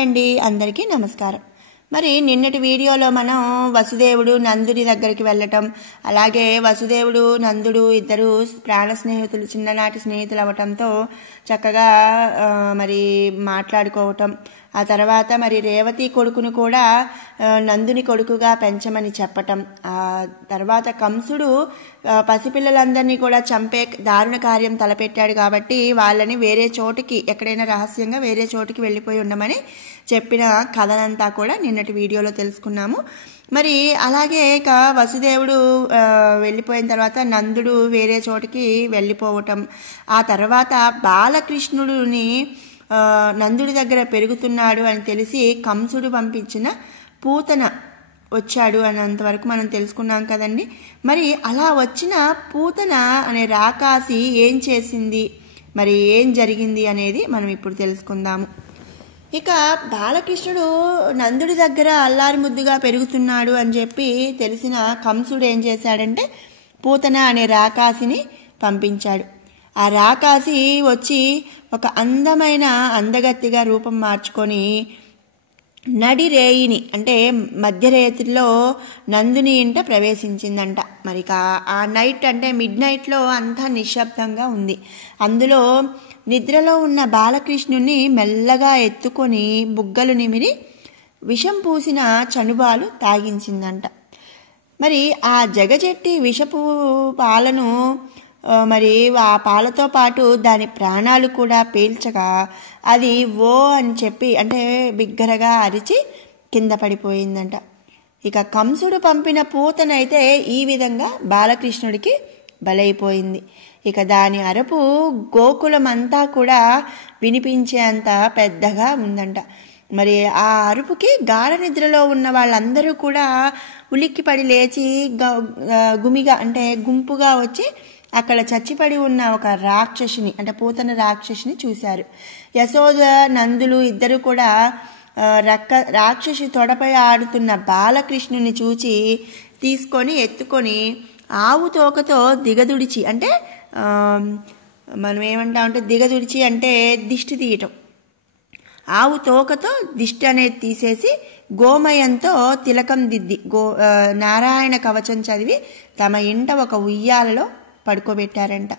Hi అండి, అందరికీ నమస్కారం. మరి నిన్నటి వీడియోలో మనం వసుదేవుడు నందుని దగ్గరికి వెళ్ళటం, అలాగే వసుదేవుడు నందుడు ఇద్దరు ప్రాణ స్నేహితులు, చిన్ననాటి స్నేహితులు అవ్వటంతో చక్కగా మరి మాట్లాడుకోవటం, ఆ తర్వాత మరి రేవతి కొడుకును కూడా నందుని కొడుకుగా పెంచమని చెప్పటం, ఆ తర్వాత కంసుడు పసిపిల్లలందరినీ కూడా చంపే దారుణ కార్యం తలపెట్టాడు కాబట్టి వాళ్ళని వేరే చోటికి, ఎక్కడైనా రహస్యంగా వేరే చోటికి వెళ్ళిపోయి ఉండమని చెప్పిన కథనంతా కూడా నిన్నటి వీడియోలో తెలుసుకున్నాము. మరి అలాగే ఇక వసుదేవుడు వెళ్ళిపోయిన తర్వాత నందుడు వేరే చోటికి వెళ్ళిపోవటం, ఆ తర్వాత బాలకృష్ణుడిని నందుడి దగ్గర పెరుగుతున్నాడు అని తెలిసి కంసుడు పంపించిన పూతన వచ్చాడు అన్నంతవరకు మనం తెలుసుకున్నాం కదండి. మరి అలా వచ్చిన పూతన అనే రాకాసి ఏం చేసింది, మరి ఏం జరిగింది అనేది మనం ఇప్పుడు తెలుసుకుందాము. ఇక బాలకృష్ణుడు నందుడి దగ్గర అల్లారి ముద్దుగా పెరుగుతున్నాడు అని చెప్పి తెలిసిన కంసుడు ఏం చేశాడంటే పూతన అనే రాకాసిని పంపించాడు. ఆ రాకాసి వచ్చి ఒక అందమైన అందగత్తిగా రూపం మార్చుకొని నడి రేయిని అంటే మధ్యరేతిలో నందుని ఇంట ప్రవేశించిందంట. మరి ఆ నైట్ అంటే మిడ్ నైట్లో అంతా నిశ్శబ్దంగా ఉంది. అందులో నిద్రలో ఉన్న బాలకృష్ణుని మెల్లగా ఎత్తుకొని బుగ్గలు నిమిరి విషం పూసిన చనుబాలు తాగించిందంట. మరి ఆ జగజెట్టి విషపు పాలను మరి ఆ పాలతో పాటు దాని ప్రాణాలు కూడా పీల్చగా అది ఓ అని చెప్పి అంటే బిగ్గరగా అరిచి కింద పడిపోయిందంట. ఇక కంసుడు పంపిన పూతనైతే ఈ విధంగా బాలకృష్ణుడికి బలైపోయింది. ఇక దాని అరుపు గోకులమంతా కూడా వినిపించేంత పెద్దగా ఉందంట. మరి ఆ అరుపుకి గాఢ నిద్రలో ఉన్న వాళ్ళందరూ కూడా ఉలిక్కిపడి లేచి గుమిగా అంటే గుంపుగా వచ్చి అక్కడ చచ్చిపడి ఉన్న ఒక రాక్షసిని అంటే పూతన రాక్షసిని చూశారు. యశోద నందులు ఇద్దరు కూడా రాక్షసి తొడపై ఆడుతున్న బాలకృష్ణుని చూచి తీసుకొని ఎత్తుకొని ఆవు తోకతో దిగదుడిచి అంటే మనం ఏమంటామంటే దిగదుడిచి అంటే దిష్టి తీయటం, ఆవు తోకతో దిష్టి అనేది తీసేసి గోమయంతో తిలకం దిద్ది నారాయణ కవచం చదివి తమ ఇంట ఒక ఉయ్యాలలో పడుకోబెట్టారంట.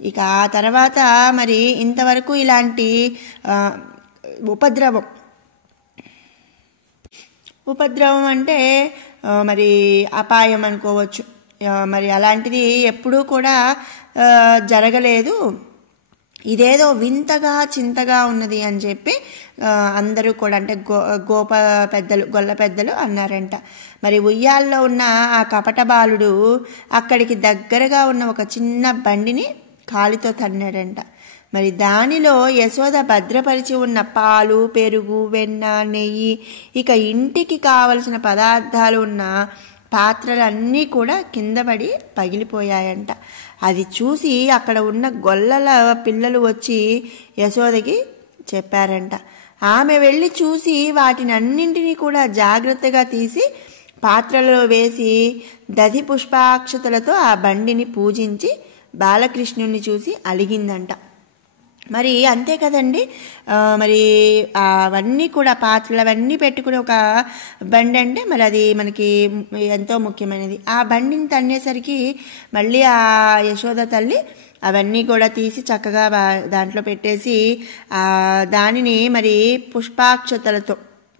ఇక ఆ తర్వాత మరి ఇంతవరకు ఇలాంటి ఉపద్రవం అంటే మరి అపాయం అనుకోవచ్చు. మరి అలాంటిది ఎప్పుడూ కూడా జరగలేదు, ఇదేదో వింతగా చింతగా ఉన్నది అని చెప్పి అందరూ కూడా అంటే గొల్ల పెద్దలు అన్నారంట. మరి ఉయ్యాల్లో ఉన్న ఆ కపట బాలుడు అక్కడికి దగ్గరగా ఉన్న ఒక చిన్న బండిని కాలితో తన్నాడంట. మరి దానిలో యశోద భద్రపరిచి ఉన్న పాలు, పెరుగు, వెన్న, నెయ్యి, ఇక ఇంటికి కావలసిన పదార్థాలు ఉన్న పాత్రలన్నీ కూడా కింద పడి పగిలిపోయాయంట. అది చూసి అక్కడ ఉన్న గొల్లల పిల్లలు వచ్చి యశోదకి చెప్పారంట. ఆమె వెళ్ళి చూసి వాటిని అన్నింటినీ కూడా జాగ్రత్తగా తీసి పాత్రలలో వేసి దధి పుష్పాక్షతలతో ఆ బండిని పూజించి బాలకృష్ణుని చూసి అలిగిందంట. మరి అంతే కదండి, మరి అవన్నీ కూడా పాత్రలు అవన్నీ పెట్టుకుని ఒక బండి అంటే మరి అది మనకి ఎంతో ముఖ్యమైనది. ఆ బండిని తన్నేసరికి మళ్ళీ ఆ యశోద తల్లి అవన్నీ కూడా తీసి చక్కగా దాంట్లో పెట్టేసి దానిని మరి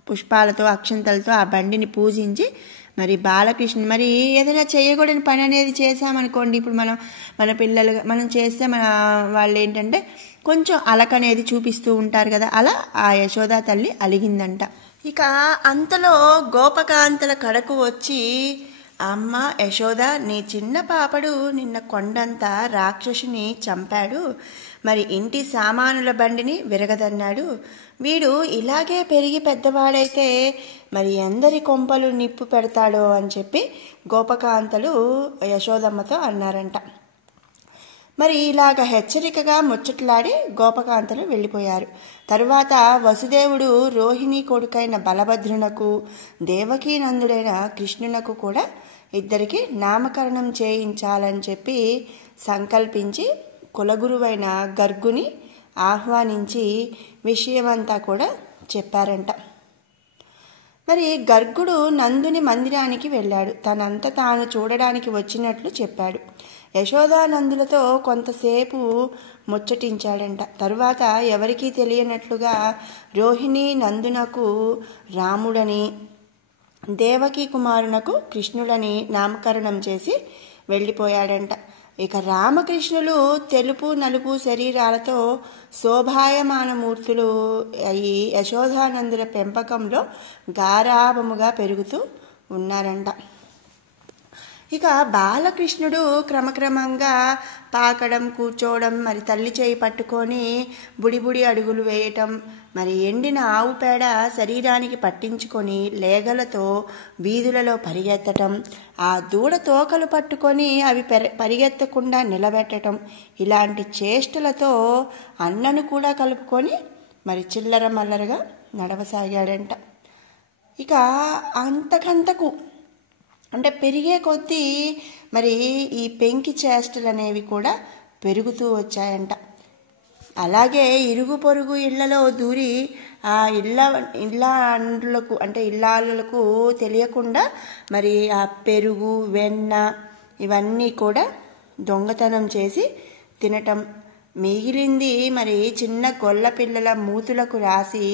పుష్పాలతో అక్షంతలతో ఆ బండిని పూజించి మరి బాలకృష్ణ మరి ఏదైనా చేయకూడని పని అనేది చేసామనుకోండి, ఇప్పుడు మన పిల్లలు మనం చేస్తే మన వాళ్ళు ఏంటంటే కొంచెం అలక అనేది చూపిస్తూ ఉంటారు కదా, అలా ఆ యశోద తల్లి అలిగిందంట. ఇక అంతలో గోపకాంతల కడకు వచ్చి, అమ్మ యశోద, నీ చిన్న పాపడు నిన్న కొండంత రాక్షసుని చంపాడు, మరి ఇంటి సామానుల బండిని విరగదన్నాడు, వీడు ఇలాగే పెరిగి పెద్దవాడైతే మరి ఎందరి కొంపలు నిప్పు పెడతాడో అని చెప్పి గోపకాంతలు యశోదమ్మతో అన్నారంట. మరి ఇలాగ హెచ్చరికగా ముచ్చట్లాడి గోపకాంతలు వెళ్ళిపోయారు. తరువాత వసుదేవుడు రోహిణి కొడుకైన బలభద్రునకు, దేవకీనందుడైన కృష్ణునకు కూడా ఇద్దరికి నామకరణం చేయించాలని చెప్పి సంకల్పించి కులగురువైన గర్గుని ఆహ్వానించి విషయమంతా కూడా చెప్పారంట. మరి గర్గుడు నందుని మందిరానికి వెళ్ళాడు. తనంత తాను చూడడానికి వచ్చినట్లు చెప్పాడు. యశోదానందులతో కొంతసేపు ముచ్చటించాడంట. తరువాత ఎవరికీ తెలియనట్లుగా రోహిణి నందునకు రాముడని, దేవకీ కుమారునకు కృష్ణులని నామకరణం చేసి వెళ్ళిపోయాడంట. ఇక రామకృష్ణులు తెలుపు నలుపు శరీరాలతో శోభాయమాన మూర్తులు ఈ యశోదానందుల పెంపకంలో గారాభముగా పెరుగుతూ ఉన్నారంట. ఇక బాలకృష్ణుడు క్రమక్రమంగా పాకడం, కూర్చోవడం, మరి తల్లి చేయి పట్టుకొని బుడిబుడి అడుగులు వేయటం, మరి ఎండిన ఆవు పేడ శరీరానికి పట్టించుకొని లేగలతో వీధులలో పరిగెత్తటం, ఆ దూడ తోకలు పట్టుకొని అవి పరిగెత్తకుండా నిలబెట్టడం, ఇలాంటి చేష్టలతో అన్నను కూడా కలుపుకొని మరి చిల్లర మల్లరగా నడవసాగాడంట. ఇక అంతకంతకు అంటే పెరిగే కొద్దీ మరి ఈ పెంకి చేష్టలు అనేవి కూడా పెరుగుతూ వచ్చాయంట. అలాగే ఇరుగు పొరుగు ఇళ్లలో దూరి ఆ ఇళ్ళకు అంటే ఇళ్ళకు తెలియకుండా మరి ఆ పెరుగు, వెన్న ఇవన్నీ కూడా దొంగతనం చేసి తినటం, మిగిలింది మరి చిన్న గొల్ల పిల్లల మూతులకు రాసి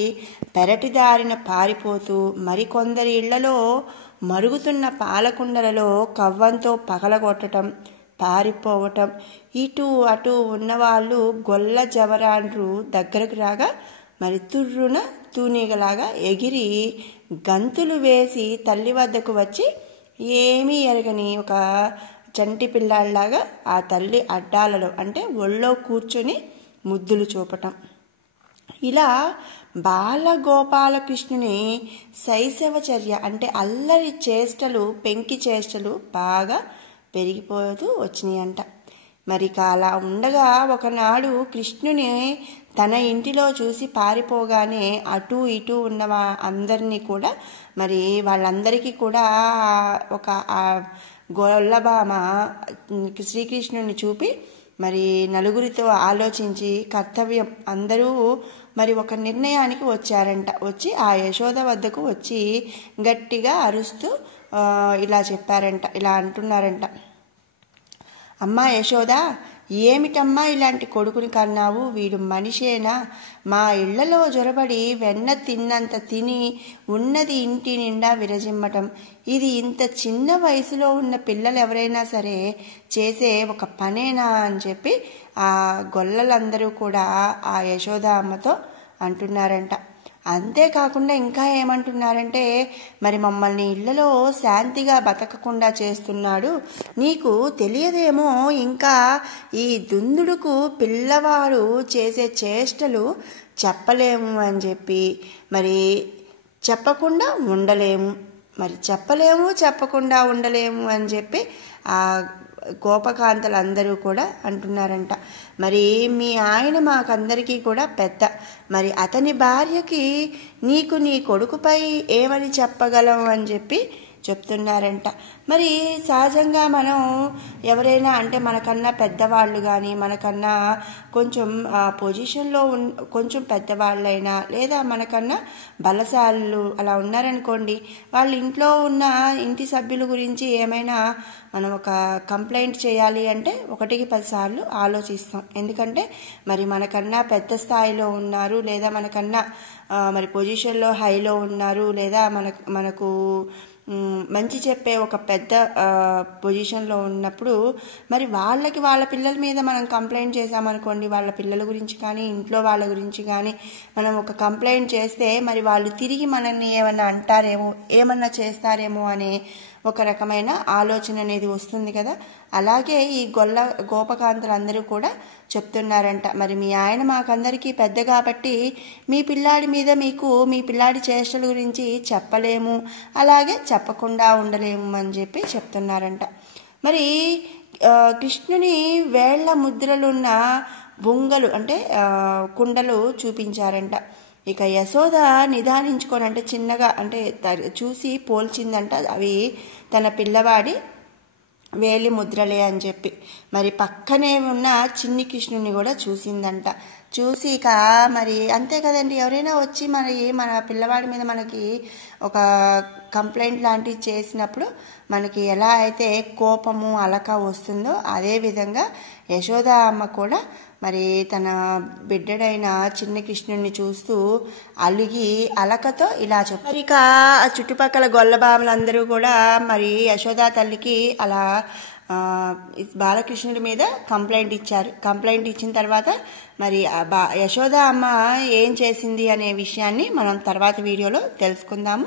పెరటిదారిన పారిపోతూ, మరికొందరి ఇళ్లలో మరుగుతున్న పాలకుండలలో కవ్వంతో పగలగొట్టడం, పారిపోవటం, ఇటు అటు ఉన్నవాళ్ళు గొల్ల జవరాండ్రు దగ్గరకు రాగా మరి తుర్రున తూనీగలాగా ఎగిరి గంతులు వేసి తల్లి వద్దకు వచ్చి ఏమీ ఎరగని ఒక చంటి పిల్లాడిలాగా ఆ తల్లి అడ్డాలలో అంటే ఒళ్ళో కూర్చొని ముద్దులు చూపటం. ఇలా బాలగోపాలకృష్ణుని శైశవచర్య అంటే అల్లరి చేష్టలు, పెంకి చేష్టలు బాగా పెరిగిపోతూ వచ్చినాయంట. మరి అలా ఉండగా ఒకనాడు కృష్ణుని తన ఇంటిలో చూసి పారిపోగానే అటు ఇటు ఉన్న అందరినీ కూడా మరి వాళ్ళందరికీ కూడా ఒక గొల్లబామ శ్రీకృష్ణుని చూపి మరి నలుగురితో ఆలోచించి కర్తవ్యం అందరూ మరి ఒక నిర్ణయానికి వచ్చారంట. వచ్చి ఆ యశోద వద్దకు వచ్చి గట్టిగా అరుస్తూ ఇలా చెప్పారంట, ఇలా అంటున్నారంట. అమ్మా యశోద, ఏమిటమ్మా ఇలాంటి కొడుకుని కన్నావు? వీడు మనిషేనా? మా ఇళ్లలో జొరబడి వెన్న తిన్నంత తిని ఉన్నది ఇంటి నిండా విరజిమ్మటం, ఇది ఇంత చిన్న వయసులో ఉన్న పిల్లలు ఎవరైనా సరే చేసే ఒక పనేనా అని చెప్పి ఆ గొల్లలందరూ కూడా ఆ యశోద అమ్మతో అంటున్నారంట. అంతేకాకుండా ఇంకా ఏమంటున్నారంటే, మరి మమ్మల్ని ఇళ్లలో శాంతిగా బతకకుండా చేస్తున్నాడు, నీకు తెలియదేమో ఇంకా ఈ దుందుడుకు పిల్లవాడు చేసే చేష్టలు చెప్పలేము అని చెప్పి మరి చెప్పకుండా ఉండలేము, మరి చెప్పకుండా ఉండలేము అని చెప్పి ఆ గోపకాంతలందరూ కూడా అంటున్నారంట. మరి మీ ఆయన మాకందరికీ కూడా పెద్ద, మరి అతని భార్యకి నీకు నీ కొడుకుపై ఏమని చెప్పగలం అని చెప్పి చెప్తున్నారంట. మరి సహజంగా మనం ఎవరైనా అంటే మనకన్నా పెద్దవాళ్ళు కానీ మనకన్నా కొంచెం పొజిషన్లో కొంచెం పెద్దవాళ్ళైనా లేదా మనకన్నా బలశాలు అలా ఉన్నారనుకోండి, వాళ్ళ ఇంట్లో ఉన్న ఇంటి సభ్యుల గురించి ఏమైనా మనం ఒక కంప్లైంట్ చేయాలి అంటే 1కి 10 సార్లు ఆలోచిస్తాం. ఎందుకంటే మరి మనకన్నా పెద్ద స్థాయిలో ఉన్నారు లేదా మనకన్నా మరి పొజిషన్లో హైలో ఉన్నారు లేదా మనకు మంచి చెప్పే ఒక పెద్ద పొజిషన్లో ఉన్నప్పుడు మరి వాళ్ళ పిల్లల మీద మనం కంప్లైంట్ చేసామనుకోండి, వాళ్ళ పిల్లల గురించి కానీ ఇంట్లో వాళ్ళ గురించి కానీ మనం ఒక కంప్లైంట్ చేస్తే మరి వాళ్ళు తిరిగి మనల్ని ఏమన్నా అంటారేమో ఏమన్నా చేస్తారేమో అనే ఒక రకమైన ఆలోచన అనేది వస్తుంది కదా. అలాగే ఈ గోపకాంతలందరూ కూడా చెప్తున్నారంట, మరి మీ ఆయన మాకందరికీ పెద్ద కాబట్టి మీ పిల్లాడి మీద మీ పిల్లాడి చేష్టల గురించి చెప్పలేము, అలాగే చెప్పకుండా ఉండలేము అని చెప్పి చెప్తున్నారంట. మరి కృష్ణుని వేళ్ల ముద్రలున్న బుంగలు అంటే కుండలు చూపించారంట. ఇక యశోద నిదానించుకొని అంటే చిన్నగా అంటే చూసి పోల్చిందంట, అవి తన పిల్లవాడి వేలి ముద్రలే అని చెప్పి. మరి పక్కనే ఉన్న చిన్ని కృష్ణుని కూడా చూసిందంట. చూసి ఇక మరి అంతే కదండి, ఎవరైనా వచ్చి మన పిల్లవాడి మీద మనకి ఒక కంప్లైంట్ లాంటివి చేసినప్పుడు మనకి ఎలా అయితే కోపము అలక వస్తుందో అదే విధంగా యశోద అమ్మ కూడా మరి తన బిడ్డడైన చిన్న కృష్ణుడిని చూస్తూ అలిగి అలకతో ఇలా చెప్పారు. ఇక చుట్టుపక్కల గొల్లబాములందరూ కూడా మరి యశోదా తల్లికి అలా బాలకృష్ణుడి మీద కంప్లైంట్ ఇచ్చారు. కంప్లైంట్ ఇచ్చిన తర్వాత మరి యశోద అమ్మ ఏం చేసింది అనే విషయాన్ని మనం తర్వాత వీడియోలో తెలుసుకుందాము.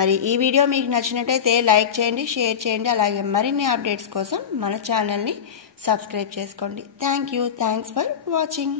మరి ఈ వీడియో మీకు నచ్చినట్టయితే లైక్ చేయండి, షేర్ చేయండి, అలాగే మరిన్ని అప్డేట్స్ కోసం మన ఛానల్ని సబ్స్క్రైబ్ చేసుకోండి. Thanks for watching.